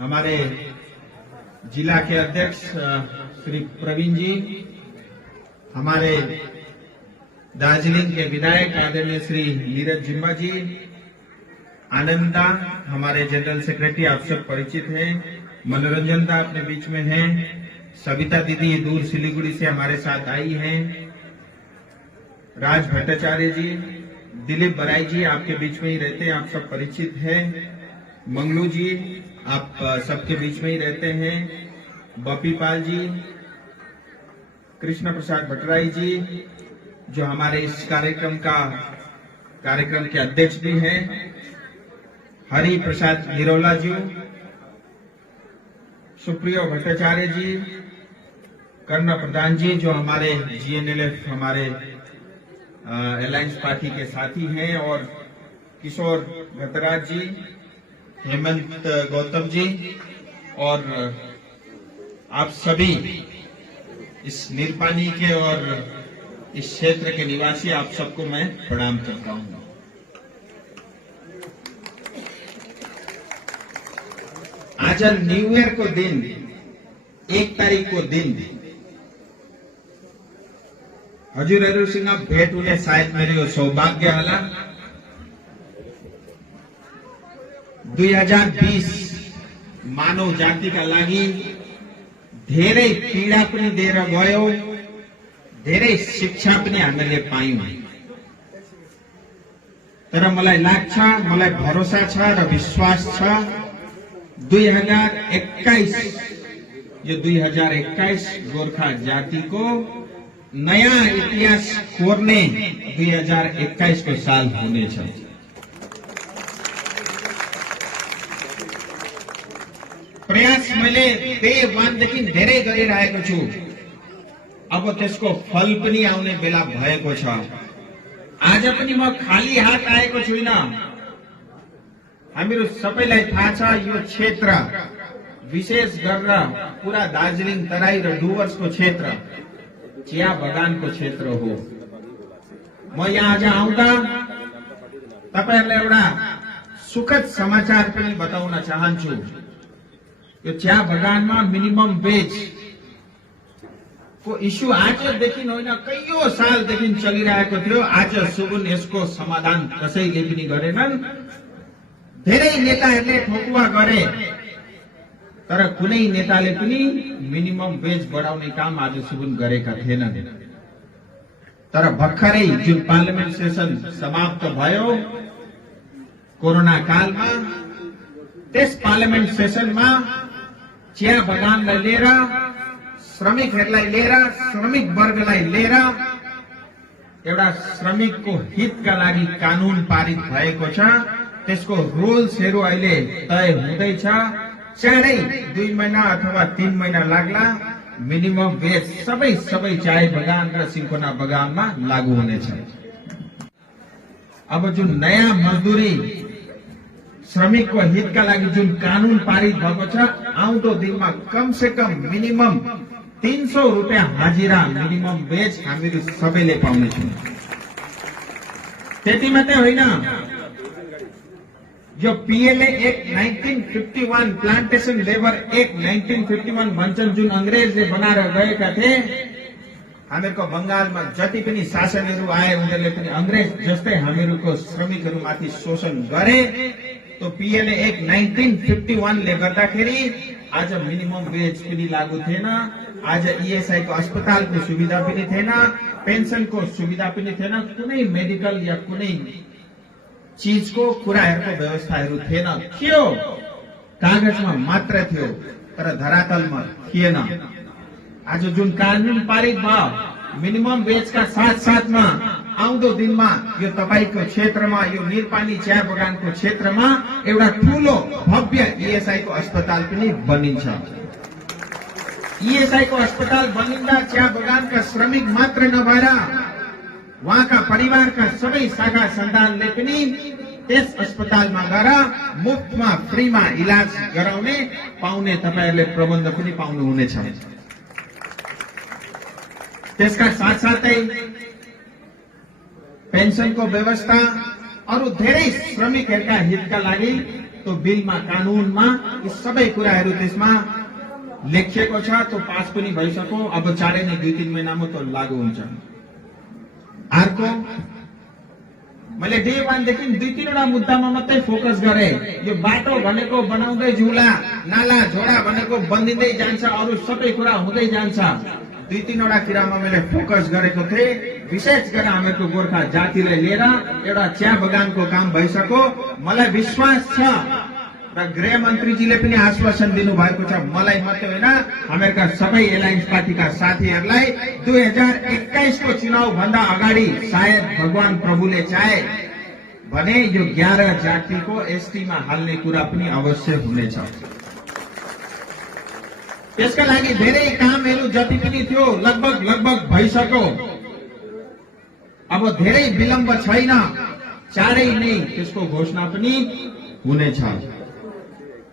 हमारे जिला के अध्यक्ष श्री प्रवीण जी, हमारे दार्जिलिंग के विधायक आदरणीय श्री नीरज जिम्बा जी, आनंदा हमारे जनरल सेक्रेटरी, आप सब परिचित हैं। मनोरंजन दा अपने बीच में हैं। सविता दीदी दूर सिलीगुड़ी से हमारे साथ आई हैं। राज भट्टाचार्य जी, दिलीप बराई जी आपके बीच में ही रहते हैं, आप सब परिचित हैं। मंगलू जी आप सबके बीच में ही रहते हैं। बपी पाल जी, कृष्ण प्रसाद भट्टराई जी जो हमारे इस कार्यक्रम के अध्यक्ष भी हैं। हरि प्रसाद निरोला जी, सुप्रियो भट्टाचार्य जी, कर्ण प्रधान जी जो हमारे GNLF हमारे अलायंस पार्टी के साथी हैं, और किशोर भट्टराज जी, हेमंत गौतम जी, और आप सभी इस नीलपानी के और इस क्षेत्र के निवासी, आप सबको मैं प्रणाम करता हूं। आज न्यू ईयर को दिन 1 तारीख को दिन हजुरहरू सिंह भेट हुने सायद मेरो सौभाग्य होला। 2020 मानव जातिका लागि धेरै पीडा पनि दिएर गयो, धेरै शिक्षा पनि हामीले पायौं। तर मलाई लाग्छ, मलाई भरोसा छ र विश्वास छ 2021 गोर्खा जातिको नयाँ इतिहास कोर्ने 2021 को साल हुनेछ। प्रयास मैले डे 1 देखि धेरै गरिरहेको छु। अब त्यसको फल पनि आउने बेला भएको छ। आज पनि म खाली हात आएको छुइन। हामीहरू सबैलाई थाहा छ यो क्षेत्र विशेष गरेर पूरा दार्जिलिङ तराई र डुवर्सको क्षेत्र चिया बगानको क्षेत्र हो। म यहाँ आज आउँदा तपाईहरुलाई एउटा सुखद समाचार पनि बताउन चाहन्छु। यो चिया बगानमा मिनिमम वेज को इस्यु आजदेखि होइन, कैयौं सालदेखि चलिरहेको थियो। आज सुबुन यसको समाधान कसैले पनि गरेनन्। धेरै नेताहरूले ठोकुवा गरे, तर कुनै नेताले पनि मिनिमम वेज बढाउने काम आज सुबुन गरेका थिएनन्। तर भर्खरै जुन पार्लियामेन्ट सेसन समाप्त भयो कोरोना कालमा, त्यस पार्लियामेन्ट सेसनमा चिया बगानलाई लिएर, श्रमिकहरूलाई लिएर, श्रमिक वर्गलाई लिएर एउटा श्रमिकको हितका लागि कानून पारित भएको छ। त्यसको रुल्सहरू अहिले तय हुँदैछ। चाँडै 2 महिना अथवा 3 महिना लाग्ला। मिनिमम वेज सबै चाय बगान र सिन्कोना बगानमा लागू हुनेछ। अब जुन नयाँ मजदुरी श्रमिकको हितका लागि जुन कानून पारित भएको छ, आउँदो दिनमा कम से कम मिनिमम 300 रुपियाँ हाजिरा मिनिमम वेज हामीहरू सबैले पाउनेछौँ। त्यति मात्रै होइन, जो PLA act 1951 plantation labour act 1951 भन्छन्, जुन अंग्रेजले बनाएर गएका थिए। हामीहरूको बंगालमा जति पनि शासनहरू आए उनीहरूले पनि अंग्रेज जस्तै हामीहरूको श्रमिकहरूमाथि शोषण गरे। तो PLA एक्ट 1951 ले गर्दाखेरि आज मिनिमम वेज पनि लागू थिएन। आज ESI को अस्पताल को सुविधा पनि थिएन, पेन्सन को सुविधा पनि थिएन, कुनै मेडिकल या कुनै चीजको कुराहरूको व्यवस्थाहरू थिएन। थियो, कागजमा मात्र थियो, तर धरातलमा थिएन। आज जुन कानून पारित भयो मिनिमम वेजका साथमा आउँदो दिनमा यो तपाईको क्षेत्रमा, यो नीलपानी चिया बगानको क्षेत्रमा एउटा ठूलो भव्य ESI को अस्पताल पनि बनिन्छ। ESI को अस्पताल बनिँदा चिया बगानका श्रमिक मात्र नभएर वहाँका परिवारका सबै शाखा सन्तानले पनि त्यस अस्पतालमा गएर मुफ्तमा फ्रीमा इलाज गराउने पाउने तपाईहरुले प्रबन्ध पनि पाउनुहुनेछ। त्यसका साथसाथै पेन्सनको व्यवस्था, अरु धेरै श्रमिकहरूका हितका लागि तो बिलमा कानूनमा यी सबै कुराहरू त्यसमा लेखिएको छ। त्यो पास पनि भइसक्यो, अब चाँडै नै 2-3 महिनामा त्यो लागू हुन्छ। अर्को मैले डे 1 देखि 2-3 मुद्दामा मात्रै फोकस गरे। यो बाटो भनेको बनाउँदै जुला, नाला झोडा भनेको बन्दिँदै जान्छ, अरू सबै कुरा हुँदै जान्छ। 2-3 कुरामा मैले फोकस गरेको थिएँ। विशेष गरेर हामीहरूको गोर्खा जातिलाई लिएर एउटा चिया बगानको काम भइसक्यो। मलाई विश्वास छ र गृह मन्त्रीजीले पनि आश्वासन दिनुभएको छ, मलाई मात्रै होइन हामीहरूका सबै एलायन्स पार्टीका साथीहरूलाई 2021 को चुनाव भन्दा अगाडि सायद भगवान प्रभुले चाहे भने यो 11 जातिको एसटीमा हाल्ने कुरा पनि अवश्य हुनेछ। त्यसका लागि धेरै कामहरू जति पनि थियो लगभग भइसक्यो। अब धेरै विलम्ब छैन, चाँडै नै त्यसको घोषणा पनि हुनेछ।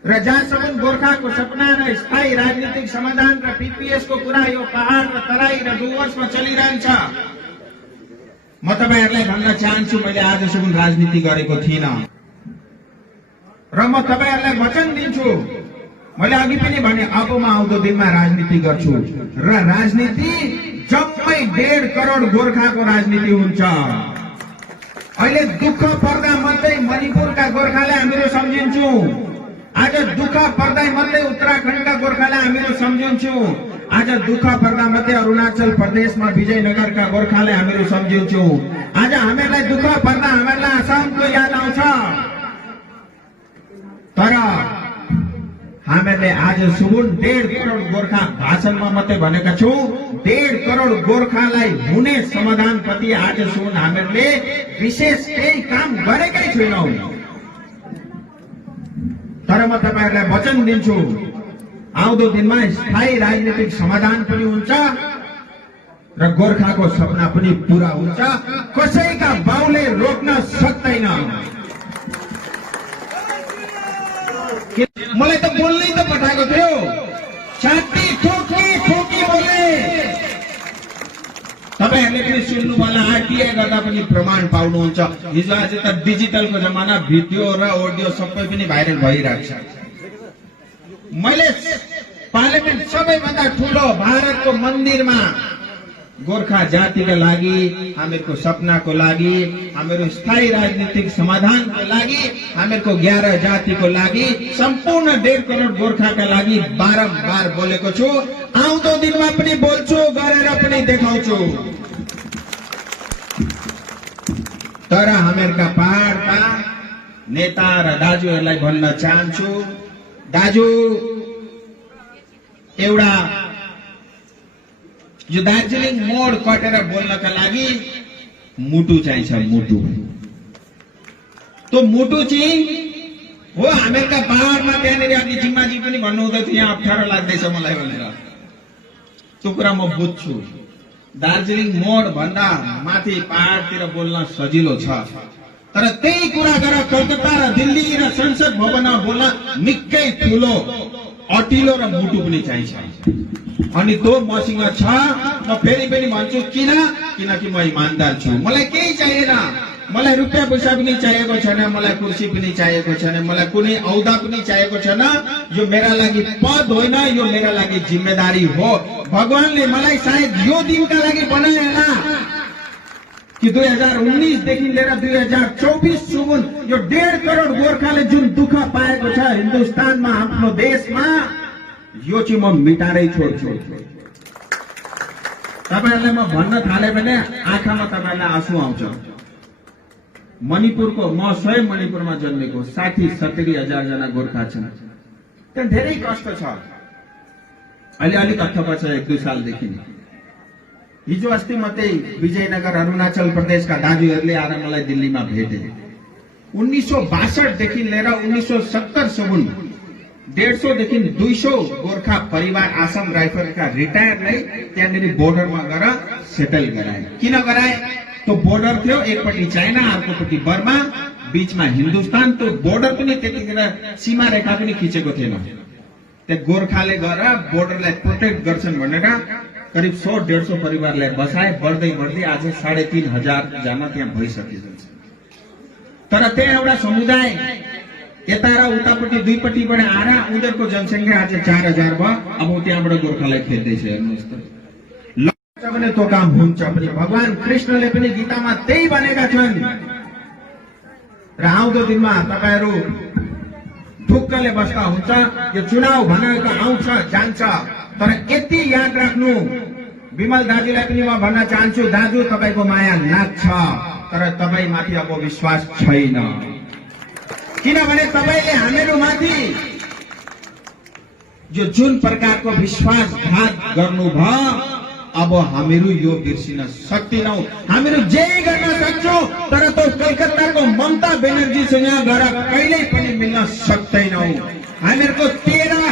र जहाँसम्म गोर्खाको सपना र स्थायी राजनीतिक समाधान र पीपीएस को कुरा यो पहाड र तराई र डुवर्समा चलिरहन्छ। म तपाईहरुलाई भन्न चाहन्छु, मैले आजसम्म राजनीति गरेको थिइनँ र म तपाईहरुलाई वचन दिन्छु, मैले अघि पनि भने अब म आउँदो दिनमा राजनीति गर्छु र राजनीति जम्मै 1.5 करोड गोर्खाको राजनीति हुन्छ। अहिले दुःख पर्दा मात्रै मणिपुरका गोर्खालाई हामीहरू सम्झिन्छौँ, आज दुःख पर्दा मात्रै उत्तराखण्डका गोर्खालाई हामीहरू सम्झिन्छौँ, आज दुःख पर्दा मात्रै अरुणाचल प्रदेशमा विजयनगरका गोर्खालाई हामीहरू सम्झिन्छौँ, आज हामीहरूलाई दुःख पर्दा हामीहरूलाई आसामको याद आउँछ। तर हामीले आजसम्म 1.5 करोड गोर्खा भाषणमा मात्रै भनेका छौँ, 1.5 करोड गोर्खालाई हुने समाधान प्रति आजसम्म हामीहरूले विशेष केही काम गरेकै छैनौँ। तर म तपाईहरुलाई वचन दिन्छु, आउँदो दिनमा स्थायी राजनीतिक समाधान पनि हुन्छ र गोर्खाको सपना पनि पूरा हुन्छ। कसैका बाउले रोक्न सक्दैन। मलाई त बोल्नै त पठाएको थियो, छाती ठोकी बोले। तपाईहरुले पनि सुन्नु होला, आरटीआई गर्दा पनि प्रमाण पाउनुहुन्छ। हिजो आज त डिजिटलको जमाना, भिडियो र अडियो सबै पनि भाइरल भइरहेको छ। मैले पार्लियामेन्ट सबैभन्दा ठूलो भारतको मन्दिरमा गोर्खा जातिका लागि, हामीहरूको सपनाको लागि, हामीहरू स्थायी राजनीतिक समाधानको लागि, हामीहरूको 11 जातिको लागि, सम्पूर्ण 1.5 करोड गोर्खाका लागि बारम्बार बोलेको छु। आउँदो दिनमा पनि बोल्छु, गरेर पनि देखाउँछु। तर हामीहरूका पहाडका नेता र दाजुहरूलाई भन्न चाहन्छु, दाजु एउटा यो दार्जिलिङ मोड कटेर बोल्नका लागि मुटु चाहिन्छ। मुटु त्यो मुटु चाहिँ हो हामीहरूका पहाडमा। त्यहाँनिर अघि जिम्माजी पनि भन्नुहुँदै थियो, यहाँ अप्ठ्यारो लाग्दैछ मलाई भनेर। त्यो कुरा म बुझ्छु। दार्जिलिङ मोड भन्दा माथि पहाडतिर बोल्न सजिलो छ, तर त्यही कुरा गरेर कलकत्ता र दिल्ली र संसद भवनमा बोल्न निकै ठुलो अटिलो र मुटु पनि चाहिन्छ। अनि त्यो मसँग छ। म फेरि पनि भन्छु, किनकि म इमान्दार छु। मलाई केही चाहिएन, मलाई रुपियाँ पैसा पनि चाहिएको छैन, मलाई कुर्सी पनि चाहिएको छैन, मलाई कुनै औदा पनि चाहिएको छैन। यो मेरा लागि पद होइन, यो मेरा लागि जिम्मेदारी हो। भगवानले मलाई सायद यो दिनका लागि बनाए होला कि 2019 देखि लिएर 2024 सम्म यो 1.5 करोड गोर्खाले जुन दुःख पाएको छ हिन्दुस्तानमा, आफ्नो देशमा, यो चाहिँ म मिटारै छोड्छु। तपाईहरुलाई म भन्न थाले भने आँखामा तपाईहरुलाई आँसु आउँछ। मणिपुरको, म स्वयं मणिपुरमा जन्मेको, 60-70 हजार जना गोर्खा छन्। त्यहाँ धेरै कष्ट छ। अहिले अलिक अथवा छ 1-2 सालदेखि। हिजो अस्ति मात्रै विजयनगर अरुणाचल प्रदेशका दाजुहरूले आएर मलाई दिल्लीमा भेटे। 1962 देखि लिएर 1970 सम्म 150 देखि 200 गोर्खा परिवार आसाम राइफलका रिटायरलाई त्यहाँनिर बोर्डरमा गएर सेटल गराए। किन गराए? त्यो बोर्डर थियो, एकपट्टि चाइना, अर्कोपट्टि बर्मा, बीचमा हिन्दुस्तान। त्यो बोर्डर पनि त्यतिखेर सीमा रेखा पनि खिचेको थिएन। त्यहाँ गोर्खाले गएर बोर्डरलाई प्रोटेक्ट गर्छन् भनेर करिब 100-150 परिवारलाई बसाए। बढ्दै आज 3,500 जना त्यहाँ भइसकेको छ। तर त्यहाँ एउटा समुदाय यता र उतापट्टि दुईपट्टिबाट आएर उनीहरूको जनसङ्ख्या आज 4000 भयो। अब त्यहाँबाट गोर्खालाई खेद्दैछ, हेर्नुहोस् त। ल भने त्यो काम हुन्छ पनि। भगवान कृष्णले पनि गीतामा त्यही भनेका छन्। र आउँदो दिनमा तपाईहरू ढुक्कले बस्दा हुन्छ। यो चुनाव भनेको आउँछ जान्छ, तर यति याद राख्नु, विमल दाजुलाई पनि म भन्न चाहन्छु, दाजु तपाईको माया लाग्छ, तर तपाईमाथि अब विश्वास छैन। किनभने तपाईले हामीहरू माथि जो जुन प्रकारको विश्वासघात गर्नुभयो, अब हामीहरू यो बिर्सिन सक्दैनौं। हामीहरू जे गर्न सक्छौं, तर त्यो कलकत्ताको ममता बेनर्जीसँग गएर कहिल्यै पनि मिल्न सक्दैनौं। हामीहरूको 13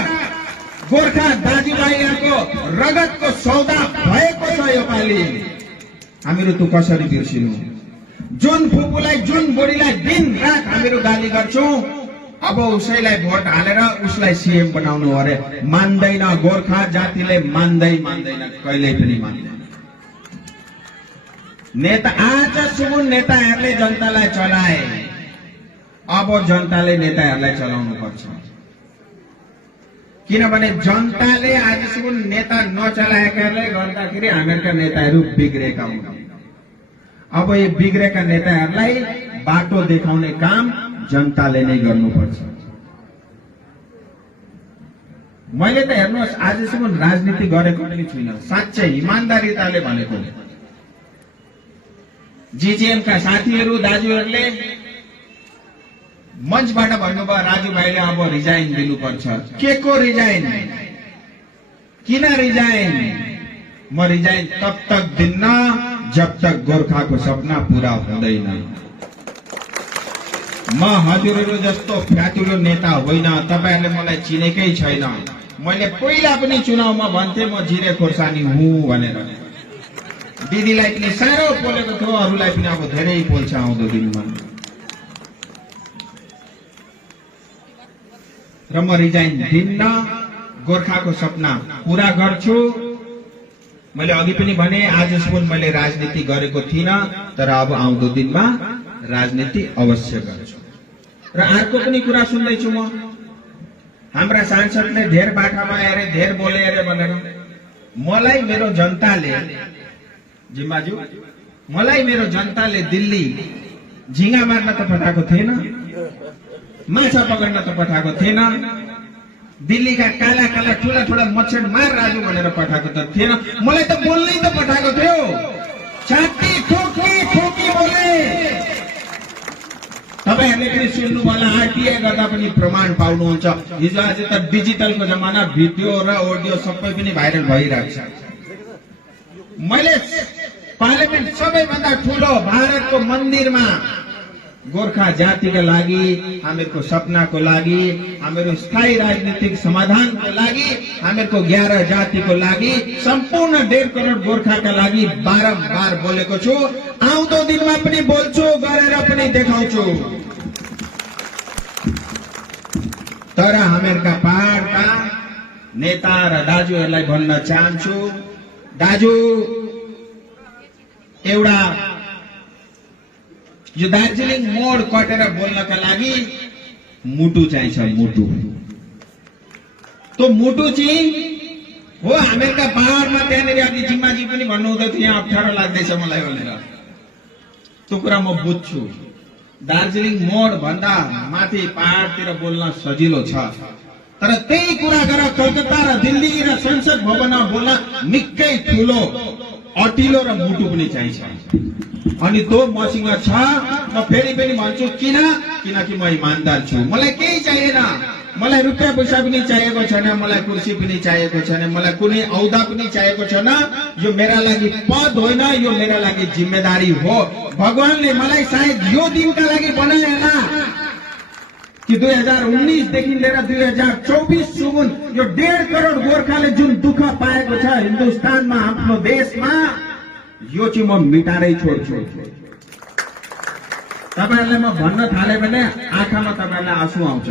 गोर्खा दाजुभाइहरूको रगतको सौदा भएको छ योपालि। हामीहरू त्यो कसरी बिर्सिनु? जुन फुपूलाई, जुन बुढीलाई दिन रात हामीहरू गाली गर्छौं, अब उसैलाई भोट हालेर उसलाई सीएम बनाउनु अरे मान्दैन। गोर्खा जातिले मान्दैन, कहिल्यै पनि मान्दैन। नेता आजसम्म नेताहरूले जनतालाई चलाए, अब जनताले नेताहरूलाई चलाउनु पर्छ। किनभने जनताले आजसम्म नेता नचलाएकाले गर्दाखेरि हामीहरूका नेताहरू बिग्रेका हुन्। अब यो बिग्रेका नेताहरूलाई बाटो देखाउने काम जनताले नै गर्नुपर्छ। मैले त हेर्नुहोस् आजसम्म राजनीति गरेको पनि छुइनँ, साँच्चै इमानदारीताले भनेको। जीजीएमका साथीहरू दाजुहरूले मञ्चबाट भन्नुभयो राजुभाइले अब रिजाइन दिनुपर्छ। के को रिजाइन? किन रिजाइन? म रिजाइन तब तक दिन्न जब तक गोर्खाको सपना पूरा हुँदैन। म हजुरहरू जस्तो फ्यातुलो नेता होइन, तपाईहरूले मलाई चिनेकै छैन। मैले पहिला पनि चुनावमा भन्थे म जिरे खोर्सानी हुँ भनेर। दिदीलाई पनि साह्रो पोलेको थियो, अरूलाई पनि अब धेरै पोल्छ आउँदो दिनमा। र म रिजाइन दिन्न, गोर्खाको सपना पूरा गर्छु। मैले अघि पनि भने आजसम्म मैले राजनीति गरेको थिइनँ, तर अब आउँदो दिनमा राजनीति अवश्य गर्छु। र अर्को पनि कुरा सुन्दैछु म, हाम्रा सांसदले धेर बाटामा आएर धेर बोले अरे भनेर। मलाई मेरो जनताले, जिम्बाजु, मलाई मेरो जनताले दिल्ली झिंगा मार्न त पठाएको थिएन, माछा पकड्न त पठाएको थिएन, दिल्लीका काला काला ठुला ठुला मच्छर मार राजु भनेर पठाएको त थिएन। मलाई त बोल्नै त पठाएको थियो। छाती ठोकी ठोकी बोले। तपाईहरूले पनि सुन्नु होला, आरटीआई गर्दा पनि प्रमाण पाउनुहुन्छ। हिजो आज त डिजिटलको जमाना, भिडियो र अडियो सबै पनि भाइरल भइरहेको छ। मैले पार्लियामेन्ट सबैभन्दा ठुलो भारतको मन्दिरमा गोर्खा जातिका लागि, हामीहरूको सपनाको लागि, हामीहरू स्थायी राजनीतिक समाधानको लागि, हामीहरूको 11 जातिको लागि, सम्पूर्ण 1.5 करोड गोर्खाका लागि बारम्बार बोलेको छु। आउँदो दिनमा पनि बोल्छु, गरेर पनि देखाउँछु। तर हामीहरूका पहाडका नेता र दाजुहरूलाई भन्न चाहन्छु, दाजु एउटा यो दार्जिलिङ मोड कटेर बोल्नका लागि मुटु चाहिन्छ। मुटु, त्यो मुटु चाहिँ हो हामीहरूका पहाडमा। त्यहाँनिर अघि जिम्माजी पनि भन्नुहुँदै थियो यहाँ अप्ठ्यारो लाग्दैछ मलाई भनेर। त्यो कुरा म बुझ्छु। दार्जिलिङ मोड भन्दा माथि पहाडतिर बोल्न सजिलो छ, तर त्यही कुरा गरेर कलकत्ता र दिल्ली र संसद भवनमा बोल्न निकै ठुलो अटिलो र मुटु पनि चाहिन्छ। अनि त्यो मसँग छ। म फेरि पनि भन्छु, किनकि म इमान्दार छु। मलाई केही चाहिएन, मलाई रुपियाँ पैसा पनि चाहिएको छैन, मलाई कुर्सी पनि चाहिएको छैन, मलाई कुनै औदा पनि चाहिएको छैन। यो मेरा लागि पद होइन, यो मेरा लागि जिम्मेदारी हो। भगवानले मलाई सायद यो दिनका लागि बनाए होला कि 2019 देखि लिएर 2024 सम्म यो 1.5 करोड गोर्खाले जुन दुःख पाएको छ हिन्दुस्तानमा, आफ्नो देशमा, यो चाहिँ म मिटारै छोड्छु। तपाईहरुलाई म भन्न थाले भने आँखामा तपाईहरुलाई आँसु आउँछ।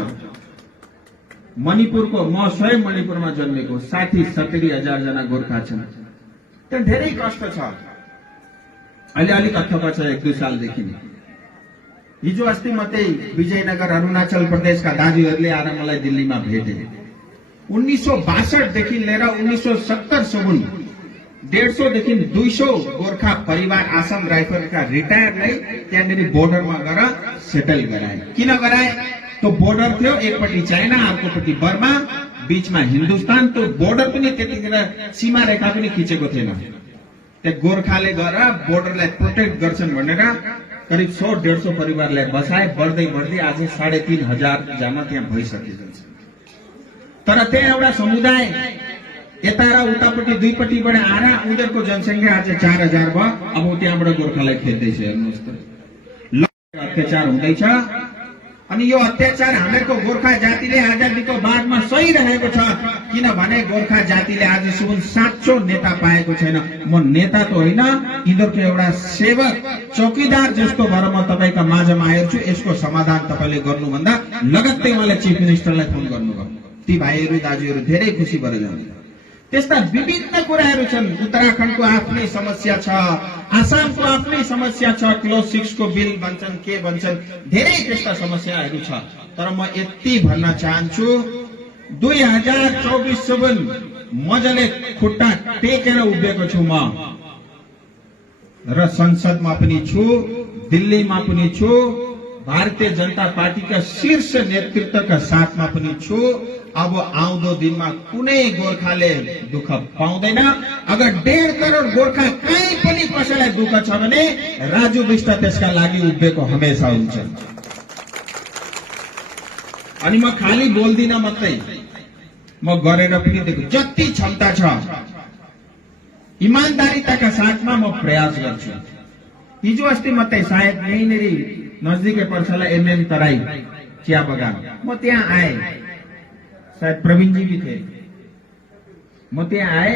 मणिपुरको, म स्वयं मणिपुरमा जन्मेको, 60-70 हजार जना गोर्खा छन्। त्यो धेरै कष्ट छ। अहिले अलिक अथवा छ 1-2 सालदेखि। हिजो अस्ति मात्रै विजयनगर अरुणाचल प्रदेशका दाजुहरूले आएर मलाई दिल्लीमा भेटे। 1962 देखि लिएर 1970 सम्म 150 देखि 200 गोर्खा परिवार आसाम राइफलका रिटायरलाई त्यहाँनिर बोर्डरमा गएर सेटल गराए। किन गराए? तो बोर्डर थियो, एकपट्टि चाइना अर्कोपट्टि बर्मा, बीचमा हिन्दुस्तान। त्यो बोर्डर पनि त्यतिखेर सीमा रेखा पनि खिचेको थिएन। त्यहाँ गोर्खाले गएर बोर्डरलाई प्रोटेक्ट गर्छन् भनेर करिब 100-150 परिवारलाई बसाए। बढ्दै बढ्दै आज 3500 जना त्यहाँ भइसकेको छ। तर त्यहाँ एउटा समुदाय यता र उतापट्टि दुईपट्टिबाट आएर उनीहरूको जनसङ्ख्या आज 4000 भयो। अब त्यहाँबाट गोर्खालाई खेल्दैछ। हेर्नुहोस् त, अत्याचार हुँदैछ। अनि यो अत्याचार हामीहरूको गोर्खा जातिले आजादीको बादमा सहिरहेको छ। किनभने गोर्खा जातिले आजसम्म साँचो नेता पाएको छैन। म नेता त होइन, यिनीहरूको एउटा सेवक चौकीदार जस्तो भएर म तपाईका माझमा आएको छु। यसको समाधान तपाईले गर्नुभन्दा लगत्तै मलाई चिफ मिनिस्टरलाई फोन गर्नुभयो। ती भाइहरू दाजुहरू धेरै खुसी भएर जानु। त्यस्ता विभिन्न कुराहरू छन्। उत्तराखण्डको आफ्नै समस्या छ, आसामको आफ्नै समस्या छ, क्लोज 6 को बिल भन्छन्, के भन्छन्, धेरै त्यस्ता समस्याहरू छ। तर म यति भन्न चाहन्छु, 2024 मजाले खुट्टा टेकेर उभिएको छु म, र संसदमा पनि छु, दिल्लीमा पनि छु, भारतीय जनता पार्टीका शीर्ष नेतृत्वका साथमा पनि छु। अब आउँदो दिनमा कुनै गोर्खाले दुःख पाउँदैन। अगर 1.5 करोड गोर्खा कहीँ पनि कसैलाई दुःख छ भने राजु विष्ट त्यसका लागि उभिएको हमेशा हुन्छ। अनि म खाली बोल्दिन मात्रै, म गरेर पनि देखु। जति क्षमता छ इमानदारीताका साथमा म प्रयास गर्छु। हिजो अस्ति मात्रै सायद यहीँनेरि नजदिकै पर्छ होला एमएम तराई चिया बगान, म त्यहाँ आए। शायद प्रवीणजी भी थे। म त्यहाँ आए,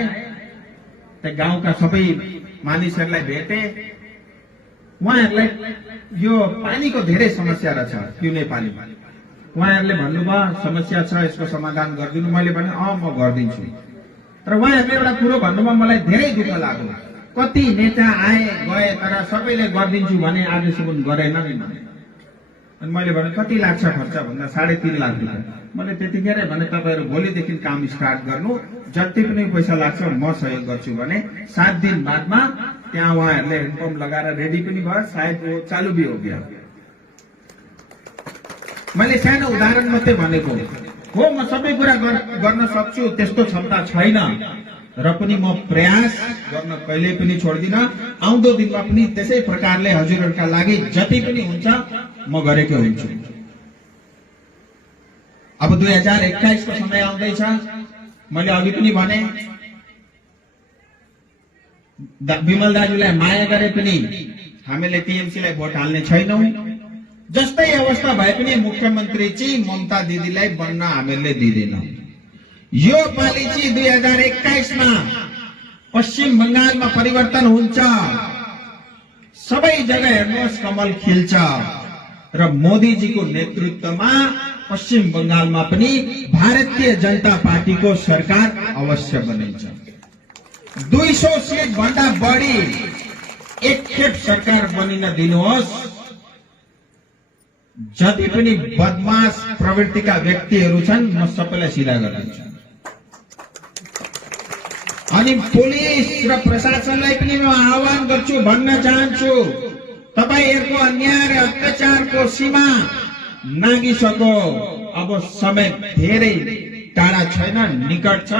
त्यहाँ गाउँका सबै मानिसहरूलाई भेटे। उहाँहरूलाई यो पानीको धेरै समस्या रहेछ, पिउने पानी। उहाँहरूले भन्नुभयो समस्या छ, यसको समाधान गरिदिनु। मैले भने म गरिदिन्छु। तर उहाँहरूले एउटा कुरो भन्नुभयो, मलाई धेरै दुःख लाग्यो। कति नेता आए गए, तर सबैले गरिदिन्छु भने आजसम्म गरेन नि। अनि मैले भने कति लाग्छ खर्च भन्दा 3.5 लाख रुपियाँ। मैले त्यतिखेर भने तपाईँहरू भोलिदेखि काम स्टार्ट गर्नु, जति पनि पैसा लाग्छ म सहयोग गर्छु भने 7 दिन बादमा त्यहाँ उहाँहरूले ह्यान्डपम्प लगाएर रेडी पनि भयो। सायद वो चालू भी हो गया। मैले सानो उदाहरण मात्रै भनेको हो। म सबै कुरा गर्न सक्छु, त्यस्तो क्षमता छैन, र पनि म प्रयास गर्न कहिले पनि छोड्दिन। आउँदो दिनमा पनि त्यसै प्रकारले हजुरहरूका लागि जति पनि हुन्छ म गरेको हुन्छु। अब 2021 को समय आउँदैछ। मैले अघि पनि भने, विमल दाजुलाई माया गरे पनि हामीले टीएमसीलाई भोट हाल्ने छैनौं। जस्तै अवस्था भए पनि मुख्यमन्त्री चाहिँ ममता दिदीलाई बन्न हामीले दिदैनौं। यो पालि चाहिँ 2021 मा पश्चिम बंगालमा परिवर्तन हुन्छ। सबै जग्गा हेर्नुहोस् कमल खिल्छ, र मोदीजीको नेतृत्वमा पश्चिम बंगालमा पनि भारतीय जनता पार्टीको सरकार अवश्य बनिन्छ। 200 सीट भन्दा बढी एकखेप सरकार बनिन दिनुहोस्। जति पनि बदमाश प्रवृत्तिका व्यक्तिहरू छन् म सबैलाई सिधा गरिदिन्छु। अनि पुलिस र प्रशासनलाई पनि म आह्वान गर्छु, भन्न चाहन्छु, तपाईहरुको अन्याय र अत्याचारको सीमा नागिसक्यो। अब समय धेरै टाढा छैन, निकट छ।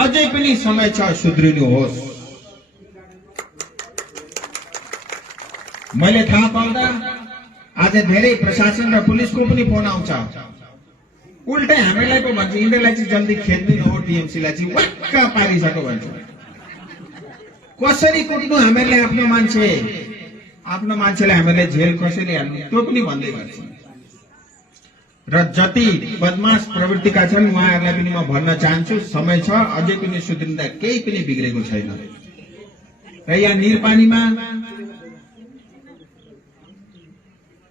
अझै पनि समय छ, सुध्रिनुहोस्। मैले थाहा पाउँदा आज धेरै प्रशासन र पुलिसको पनि फोन आउँछ। उल्टै हामीलाई पो भन्छ, यिनीहरूलाई चाहिँ जल्दी खेद्नु हो, टीएमसीलाई चाहिँ वाक्क पारिसक्यो भन्छ। कसरी कुट्नु हामीहरूले आफ्नो मान्छेलाई हामीहरूले जेल कसरी हाल्नु, त्यो पनि भन्दै गर्छ। र जति बदमाश प्रवृत्तिका छन् उहाँहरूलाई पनि म भन्न चाहन्छु, समय छ, अझै पनि सुध्रिँदा केही पनि बिग्रेको छैन। र यहाँ निरपानीमा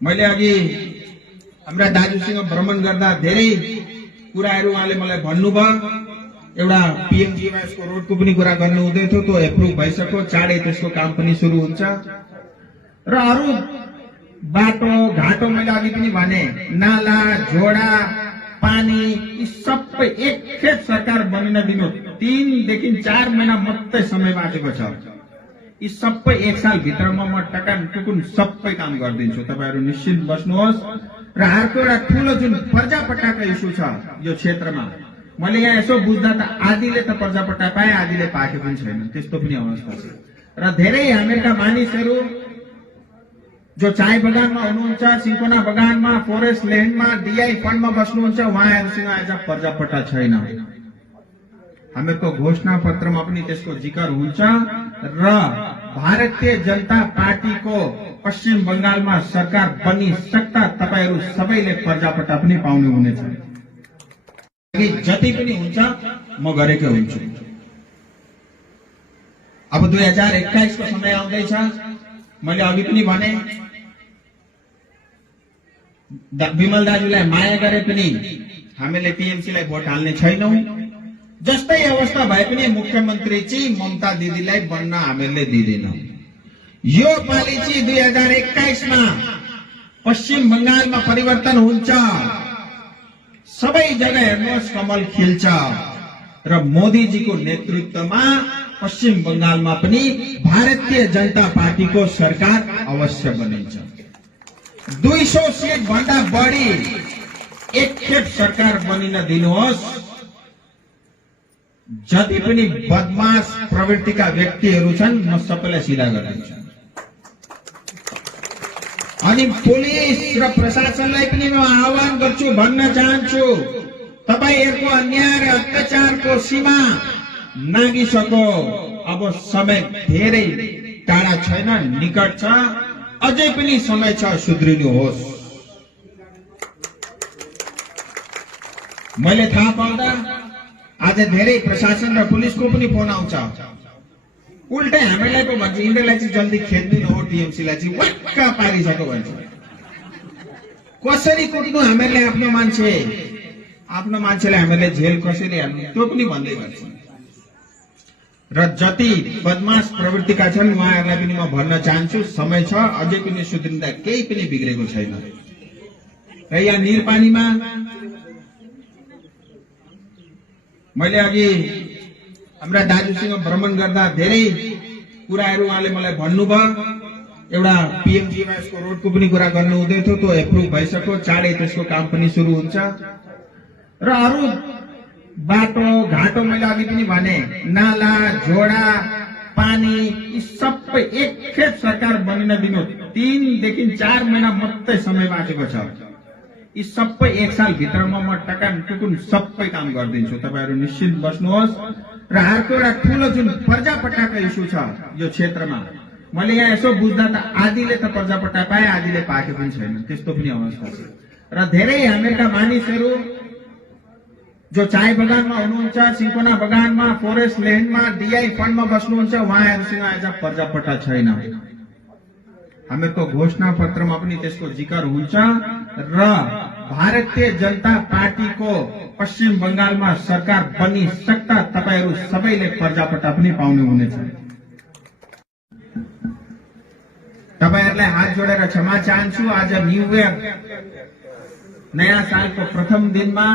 मैले अघि हाम्रा दाजुसँग भ्रमण गर्दा धेरै कुराहरू उहाँले मलाई भन्नुभयो। एउटा पीएमजीएमएस को रोडको पनि कुरा गर्नु हुँदै थियो, त्यो एप्रुभ भइसक्यो, चाँडै त्यसको काम पनि सुरु हुन्छ। र अरू बाटो घाटो मैले अघि पनि भने, नाला झोडा पानी यी सबै एकखेप सरकार बनिन दिनु 3 देखि 4 महिना मात्रै समय बाँचेको छ। यी सबै 1 साल भित्रमा म टकान टुकुन सबै काम गरिदिन्छु, तपाईहरु निश्चित बस्नुहोस्। र अर्को एउटा ठूलो जुन पर्जापट्टाको इस्यु छ यो क्षेत्रमा, मैले यहाँ यसो बुझ्दा त आदिले त पर्जापट्टा पाए, आदिले पाएको पनि छैन, त्यस्तो पनि अवस्था छ। र धेरै हामीका मानिसहरू जो चाय बगानमा हुनुहुन्छ, सिन्कोना बगानमा, फोरेस्ट ल्यान्डमा, डीआई फन्डमा बस्नुहुन्छ, उहाँहरूसँग आज पर्जापट्टा छैन। हामीहरूको घोषणा पत्रमा पनि त्यसको जिकर हुन्छ। र भारतीय जनता पार्टीको पश्चिम बंगालमा सरकार बनिसक्दा तपाईहरू सबैले पर्जापट्टा पनि पाउनु हुनेछ। जति पनि हुन्छ म गरेकै हुन्छु। अब 2021 को समय आउँदैछ। मैले अघि पनि भने, विमल दाजुलाई माया गरे पनि हामीले टीएमसीलाई भोट हाल्ने छैनौं। जस्तै अवस्था भए पनि मुख्यमन्त्री चाहिँ ममता दिदीलाई बन्न हामीले दिदैनौं। यो पालि चाहिँ 2021 मा पश्चिम बंगालमा परिवर्तन हुन्छ। सबै जग्गा हेर्नुहोस् कमल खिल्छ र मोदीजीको नेतृत्वमा पश्चिम बंगालमा पनि भारतीय जनता पार्टीको सरकार अवश्य बनिन्छ। 200 सीट भन्दा बढी एकखेप सरकार बनिन दिनुहोस्। जति पनि बदमाश प्रवृत्तिका व्यक्तिहरू छन् म सबैलाई सिधा गरिदिन्छु। अनि पुलिस र प्रशासनलाई पनि म आह्वान गर्छु, भन्न चाहन्छु, तपाईहरुको अन्याय र अत्याचारको सीमा नागिसक्यो। अब समय धेरै टाढा छैन, निकट छ, अझै पनि समय छ, सुध्रिनुहोस्। मैले थाहा पाउँदा आज धेरै प्रशासन र पुलिसको पनि फोन आउँछ। उल्टै हामीलाई पो भन्छ यिनीहरूलाई चाहिँ जल्दी खेद्नु हो, टीएमसीलाई चाहिँ वाक्क पारिसक्यो भन्छ। कसरी कुट्नु हामीहरूले आफ्नो मान्छेले हामीहरूले जेल कसरी हाल्नु त्यो पनि भन्दै गर्छ। र जति बदमाश प्रवृत्तिका छन् उहाँहरूलाई पनि म भन्न चाहन्छु, समय छ, अझै पनि सुध्रिँदा केही पनि बिग्रेको छैन। र यहाँ निरपानीमा मैले अघि हाम्रा दाजुसँग भ्रमण गर्दा धेरै कुराहरू उहाँले मलाई भन्नुभयो। एउटा पीएमजीएमएसको रोडको पनि कुरा गर्नु हुँदै थियो, त्यो एप्रुभ भइसक्यो, चाँडै त्यसको काम पनि सुरु हुन्छ। र अरू बाटो घाटो मैले अघि पनि भने, नाला झोडा पानी यी सबै एकखेप सरकार बनिन दिनु 3 देखि 4 महिना मात्रै समय बाँचेको छ। यी सबै 1 साल भित्रमा म टकान टुकुन सबै काम गरिदिन्छु, तपाईहरु निश्चित बस्नुहोस्। र अर्को एउटा ठूलो जुन पर्जापट्टाको इस्यु छ यो क्षेत्रमा, मैले यहाँ यसो बुझ्दा त आदिले त पर्जापट्टा पाए, आदिले पाएको पनि छैन, त्यस्तो पनि अवस्था छ। र धेरै हामीका मानिसहरू जो चाय बगानमा हुनुहुन्छ, सिन्कोना बगानमा, फोरेस्ट ल्यान्डमा, डीआई फन्डमा बस्नुहुन्छ, उहाँहरूसँग आज पर्जापट्टा छैन। हामीहरूको घोषणा पत्रमा पनि त्यसको जिकर हुन्छ। र भारतीय जनता पार्टीको पश्चिम बंगालमा सरकार बनिसक्दा तपाईहरू सबैले पर्जापट्टा पनि पाउनु हुनेछ। तपाईहरूलाई हात जोडेर क्षमा चाहन्छु। आज न्यू इयर नयाँ सालको प्रथम दिनमा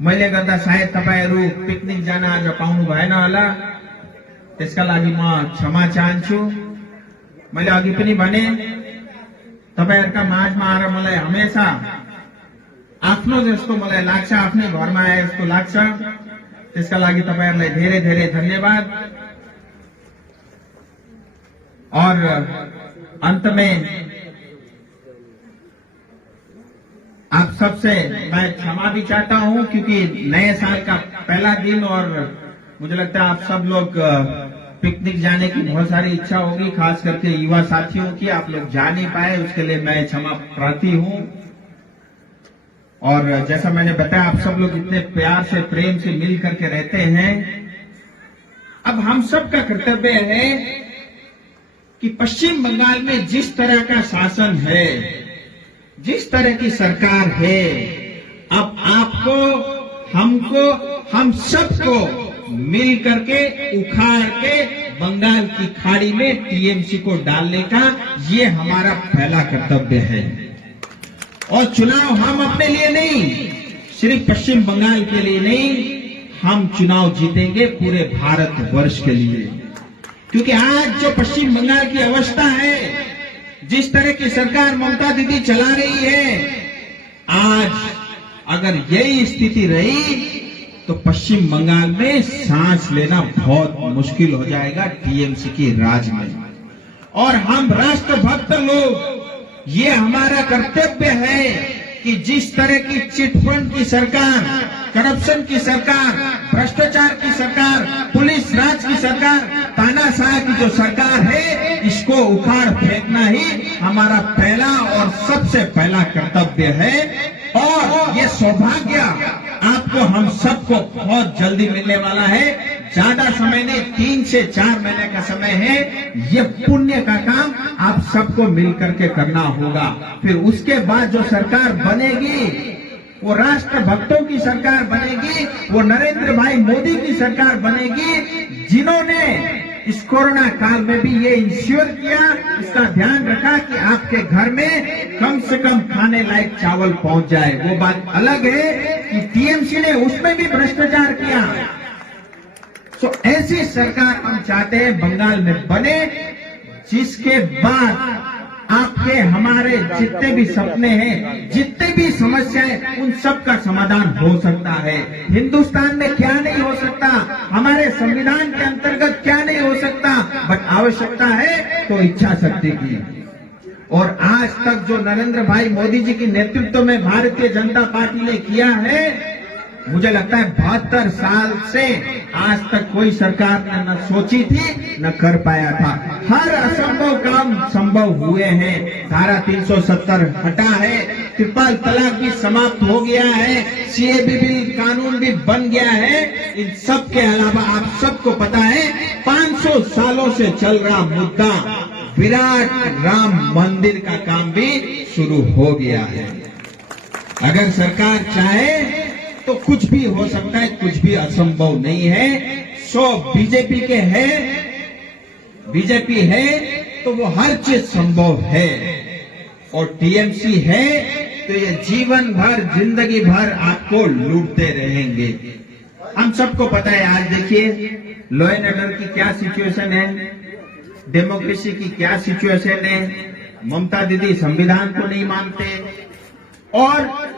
मैले गर्दा सायद तपाईहरू पिकनिक जान आज पाउनु भएन होला, त्यसका लागि म क्षमा चाहन्छु। मैले अघि पनि भने, तपाईहरुका माझमा आएर मलाई हमेशा आफ्नो जस्तो मलाई लाग्छ, आफ्नै घरमा आए जस्तो लाग्छ। त्यसका लागि तपाईहरुलाई धेरै धेरै धन्यवाद। और अंत में आप सबसे मैं क्षमा भी चाहता हूं, क्योंकि नए साल का पहला दिन और मुझे लगता है आप सब लोग पिकनिक जाने की बहुत सारी इच्छा होगी, खास करके युवा साथियों की। आप लोग जा नहीं पाए, उसके लिए मैं क्षमा प्रार्थी हूं। और जैसा मैंने बताया, आप सब लोग इतने प्यार से प्रेम से मिल करके रहते हैं। अब हम सब का कर्तव्य है कि पश्चिम बंगाल में जिस तरह का शासन है, जिस तरह की सरकार है, अब आपको, हमको, हम सबको मिल करके उखाड़ के बंगाल की खाड़ी में टीएमसी को डालने का ये हमारा पहला कर्तव्य है। और चुनाव हम अपने लिए नहीं, सिर्फ पश्चिम बंगाल के लिए नहीं, हम चुनाव जीतेंगे पूरे भारतवर्ष के लिए। क्योंकि आज जो पश्चिम बंगाल की अवस्था है, जिस तरह की सरकार ममता दीदी चला रही है, आज अगर यही स्थिति रही तो पश्चिम बंगाल में सांस लेना बहुत मुश्किल हो जाएगा टीएमसी की राज में। और हम राष्ट्रभक्त लोग, ये हमारा कर्तव्य है कि जिस तरह की चिटफंड की सरकार, करप्शन की सरकार, भ्रष्टाचार की सरकार, पुलिस राज की सरकार, तानाशाह की जो सरकार है, इसको उखाड़ फेंकना ही हमारा पहला और सबसे पहला कर्तव्य है। और ये सौभाग्य आपको हम सबको बहुत जल्दी मिलने वाला है। ज्यादा समय नहीं, 3 से 4 महीने का समय है। ये पुण्य का काम आप सबको मिलकर के करना होगा। फिर उसके बाद जो सरकार बनेगी वो राष्ट्र भक्तों की सरकार बनेगी, वो नरेंद्र भाई मोदी की सरकार बनेगी, जिन्होंने इस कोरोना काल में भी ये इंश्योर किया, इसका ध्यान रखा कि आपके घर में कम से कम खाने लायक चावल पहुंच जाए। वो बात अलग है कि टीएमसी ने उसमें भी भ्रष्टाचार किया। तो ऐसी सरकार हम चाहते हैं बंगाल में बने, जिसके बाद आपके हमारे जितने भी सपने हैं, जितने भी समस्याएं, उन सब का समाधान हो सकता है। हिंदुस्तान में क्या नहीं हो सकता, हमारे संविधान के अंतर्गत क्या नहीं हो सकता, बट आवश्यकता है तो इच्छा शक्ति की। और आज तक जो नरेंद्र भाई मोदी जी के नेतृत्व में भारतीय जनता पार्टी ने किया है, मुझे लगता है 72 साल से आज तक कोई सरकार ने न सोची थी न कर पाया था। हर असंभव काम संभव हुए हैं। धारा 370 हटा है, ट्रिपल तलाक भी समाप्त हो गया है, सीएबी बिल कानून भी बन गया है। इन सब के अलावा आप सबको पता है 500 सालों से चल रहा मुद्दा विराट राम मंदिर का काम भी शुरू हो गया है। अगर सरकार चाहे तो कुछ भी हो सकता है, कुछ भी असंभव नहीं है। सो बीजेपी के है, बीजेपी है तो वो हर चीज संभव है। और टीएमसी है तो ये जीवन भर, जिंदगी भर आपको लूटते रहेंगे। हम सबको पता है। आज देखिए लॉ एंड ऑर्डर की क्या सिचुएशन है, डेमोक्रेसी की क्या सिचुएशन है। ममता दीदी संविधान को नहीं मानते, और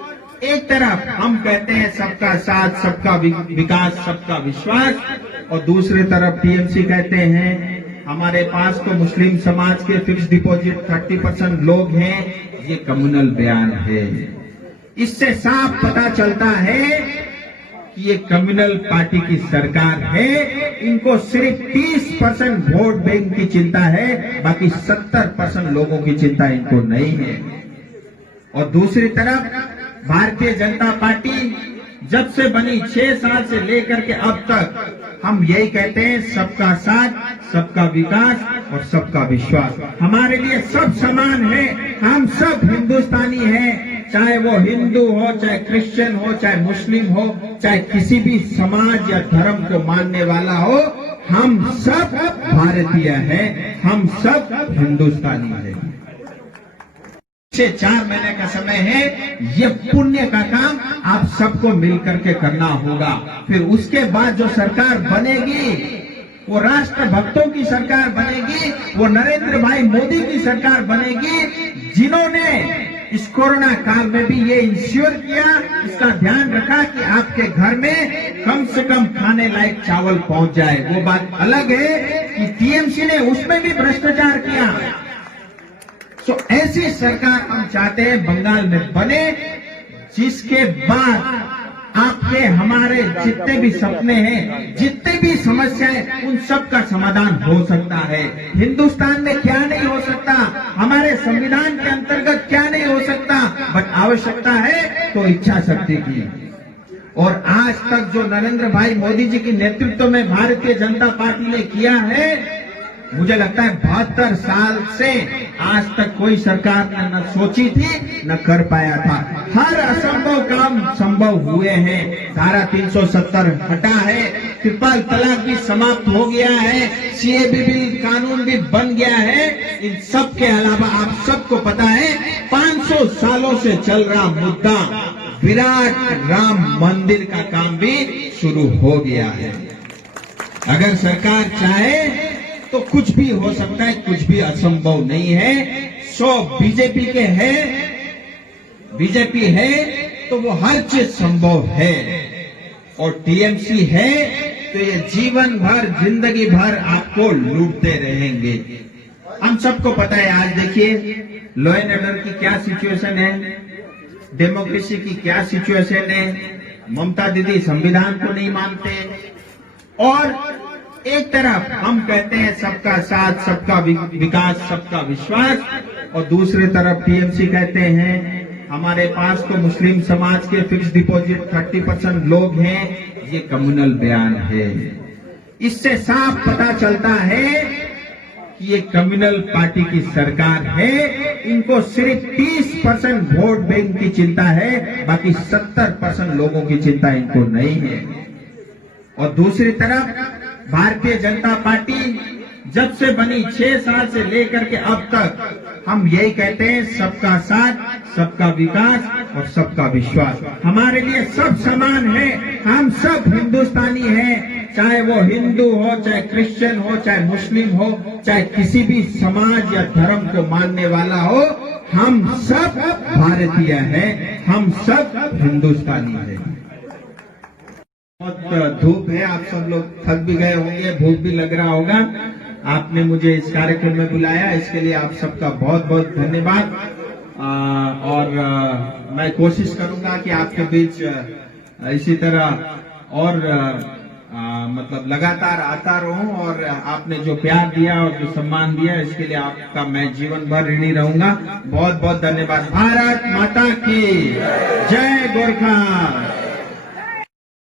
एक तरफ हम कहते हैं सबका साथ, सबका विकास, सबका विश्वास, और दूसरी तरफ टीएमसी कहते हैं हमारे पास तो मुस्लिम समाज के फिक्स डिपॉजिट 30% लोग हैं। ये कम्युनल बयान है। इससे साफ पता चलता है कि ये कम्युनल पार्टी की सरकार है। इनको सिर्फ 30% वोट बैंक की चिंता है, बाकी 70% लोगों की चिंता इनको नहीं है। और दूसरी तरफ भारतीय जनता पार्टी जब से बनी 6 साल से लेकर के अब तक हम यही कहते हैं, सबका साथ, सबका विकास और सबका विश्वास। हमारे लिए सब समान है, हम सब हिंदुस्तानी हैं, चाहे वो हिंदू हो, चाहे क्रिश्चियन हो, चाहे मुस्लिम हो, चाहे किसी भी समाज या धर्म को मानने वाला हो, हम सब भारतीय हैं, हम सब हिंदुस्तानी हैं। 4 महीने का समय है। ये पुण्य का काम आप सबको मिलकर के करना होगा। फिर उसके बाद जो सरकार बनेगी वो राष्ट्र भक्तों की सरकार बनेगी, वो नरेंद्र भाई मोदी की सरकार बनेगी, जिन्होंने इस कोरोना काल में भी ये इंश्योर किया, इसका ध्यान रखा कि आपके घर में कम से कम खाने लायक चावल पहुंच जाए। वो बात अलग है कि टीएमसी ने उसमें भी भ्रष्टाचार किया। तो ऐसी सरकार हम चाहते हैं बंगाल में बने, जिसके बाद आपके हमारे जितने भी सपने हैं, जितने भी समस्याएं, उन सब का समाधान हो सकता है। हिंदुस्तान में क्या नहीं हो सकता, हमारे संविधान के अंतर्गत क्या नहीं हो सकता, बट आवश्यकता है तो इच्छा शक्ति की। और आज तक जो नरेंद्र भाई मोदी जी के नेतृत्व में भारतीय जनता पार्टी ने किया है, मुझे लगता है 72 साल से आज तक कोई सरकार ने न सोची थी न कर पाया था। हर असंभव काम संभव हुए हैं। धारा 370 हटा है, ट्रिपल तलाक भी समाप्त हो गया है, सीएबी बिल कानून भी बन गया है। इन सब के अलावा आप सबको पता है 500 सालों से चल रहा मुद्दा विराट राम मंदिर का काम भी शुरू हो गया है। अगर सरकार चाहे तो कुछ भी हो सकता है, कुछ भी असंभव नहीं है। सो बीजेपी के है, बीजेपी है तो वो हर चीज संभव है, और टीएमसी है तो ये जीवन भर जिंदगी भर आपको लूटते रहेंगे। हम सबको पता है, आज देखिए लॉ एंड ऑर्डर की क्या सिचुएशन है, डेमोक्रेसी की क्या सिचुएशन है। ममता दीदी संविधान को नहीं मानते, और एक तरफ हम कहते हैं सबका साथ, सबका विकास, सबका विश्वास, और दूसरी तरफ टीएमसी कहते हैं हमारे पास तो मुस्लिम समाज के फिक्स डिपॉजिट 30% लोग हैं। ये कम्युनल बयान है। इससे साफ पता चलता है कि ये कम्युनल पार्टी की सरकार है। इनको सिर्फ 30% वोट बैंक की चिंता है, बाकी 70% लोगों की चिंता इनको नहीं है। और दूसरी तरफ भारतीय जनता पार्टी जब से बनी 6 साल से लेकर के अब तक हम यही कहते हैं, सबका साथ, सबका विकास और सबका विश्वास। हमारे लिए सब समान है, हम सब हिंदुस्तानी हैं, चाहे वो हिंदू हो, चाहे क्रिश्चियन हो, चाहे मुस्लिम हो, चाहे किसी भी समाज या धर्म को मानने वाला हो, हम सब भारतीय हैं, हम सब हिंदुस्तानी हैं। बहुत धूप है, आप सब लोग थक भी गए होंगे, भूख भी लग रहा होगा। आपने मुझे इस कार्यक्रम में बुलाया, इसके लिए आप सबका बहुत बहुत धन्यवाद। और मैं कोशिश करूंगा कि आपके बीच इसी तरह और मतलब लगातार आता रहूं, और आपने जो प्यार दिया और जो सम्मान दिया, इसके लिए आपका मैं जीवन भर ऋणी रहूंगा। बहुत बहुत धन्यवाद। भारत माता की जय। गोरखा।